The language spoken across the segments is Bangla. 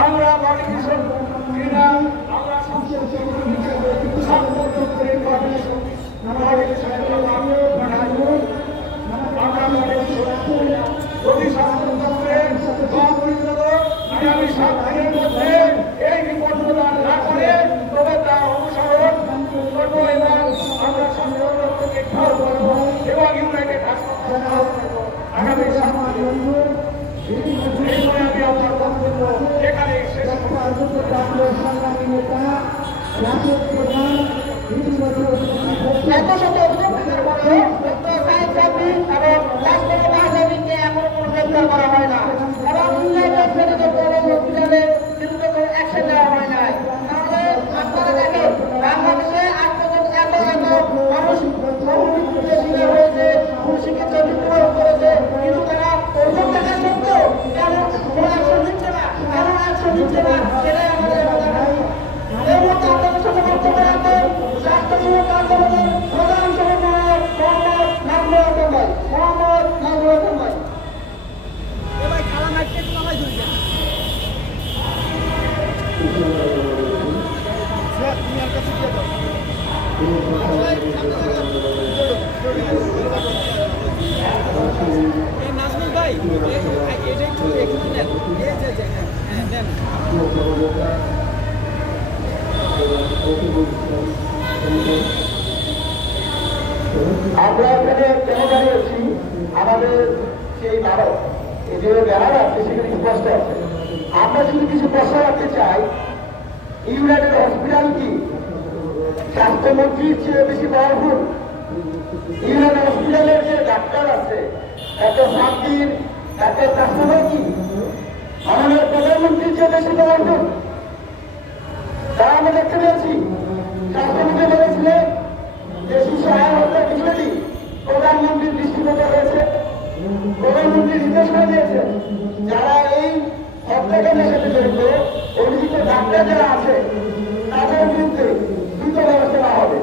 আমরা বাড়ি কিশোর ক্রীড়া আমরা যদি শাসনতন্ত্রের আগামী 7 দিনের মধ্যে এই রিপোর্ট প্রদান না করে তবে তা অনুসরণ করবো এবং আমরা শাসনতন্ত্রকে খেয়াল করবো এবং ইউনাইটেড আগামী 7 আমি আমার বক্তব্য এখানে শেষ করা হয় না এবং অ্যাকশন নেওয়া হয় নাই। তাহলে আপনারা দেখেন বাংলাদেশে আজ পর্যন্ত এত মানুষ শিকার হয়েছে, শিক্ষিত মৃত্যুবরণ করেছে, কিন্তু তারা প্রথম দেখা সত্ত্বেও কেন কোনো অ্যাকশন নিচ্ছে না, কেন অ্যাকশন নিচ্ছে না সেটাই আমাদের এর মধ্যে আপনাদের সাথে বক্তব্য রাখবেন স্বাস্থ্যসেবক আন্দোলনের প্রধান সমন্বয়ক মোহাম্মদ নাজমুল হাসান ভাই। মোহাম্মদ নাজমুল হাসান ভাই। নাজমুল ভাই এটা একটু আমরা এখানে কেন দাঁড়িয়েছি আমাদের সেই ভারত এই যে ব্যানার আছে সেখানে স্পষ্ট আছে। আমরা যদি কিছু প্রশ্ন রাখতে চাই, ইউনাইটেড হসপিটাল কি স্বাস্থ্যমন্ত্রীর চেয়ে বেশি পাওয়ারফুল? ইউনাইটেড হসপিটালের যে ডাক্তার আছে ডাক্তার সাকির ডাক্তার কাস্টমার কি আমাদের প্রধানমন্ত্রীর চেয়ে বেশি পাওয়ারফুল? তা আমরা দেখতে পেয়েছি। স্বাস্থ্যমন্ত্রী বলেছিলেন যে শিশু আয় হত্যা কিছুটি প্রধানমন্ত্রীর দৃষ্টিগোচর হয়েছে, প্রধানমন্ত্রী নির্দেশনা দিয়েছেন যারা এই হত্যাকাণ্ডের সাথে জড়িত অভিযুক্ত ডাক্তার যারা আছে তাদের বিরুদ্ধে দ্রুত ব্যবস্থা নেওয়া হবে।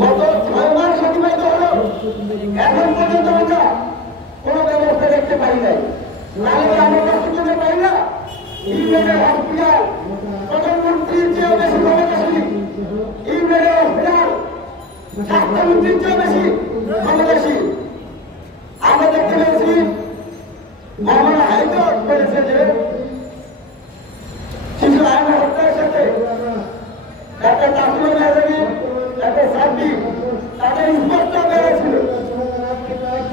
গত 6 মাস অতিবাহিত হল, এখন পর্যন্ত আমরা কোনো ব্যবস্থা দেখতে পাই নাই। নাহলে আমরা কষ্ট করতে পারি না। ইউনাইটেড হসপিটাল প্রধানমন্ত্রীর চেয়েও বেশি ক্ষমতাশালী, ইউনাইটেড হসপিটাল স্বাস্থ্যমন্ত্রীর চেয়েও বেশি ক্ষমতাশীল। আমরা দেখতে পেয়েছি মহামান্য হাইকোর্ট বলেছে যে শিশু আইন হত্যার সাথে ডাক্তার তাসলিমা মেহরাবি ডাক্তার সাব্বি তাদের স্পষ্ট বেড়েছিল।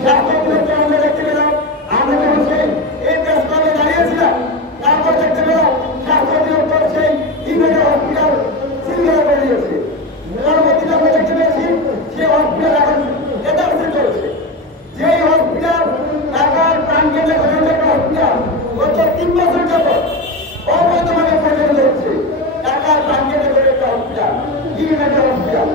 স্বাস্থ্যমন্ত্রী আমরা দেখতে পেলাম, আমরা বলছি এই প্রেস ক্লাবে দাঁড়িয়েছিলাম, তারপর দেখতে পেলাম স্বাস্থ্য অধিদপ্তর সেই ইউনাইটেড হসপিটাল সিঙ্গারা বেরিয়েছে। পরবর্তীতে আমরা দেখতে পেয়েছি সেই হসপিটাল এখন এদার্সে চলছে। যেই হসপিটাল ঢাকার প্রাণকেন্দ্রে গঠিত একটা হসপিটাল গত 3 বছর যাবৎ অবৈধভাবে পরিচালিত হচ্ছে। ঢাকার প্রাণকেন্দ্রে গঠিত একটা হসপিটাল ইউনাইটেড হসপিটাল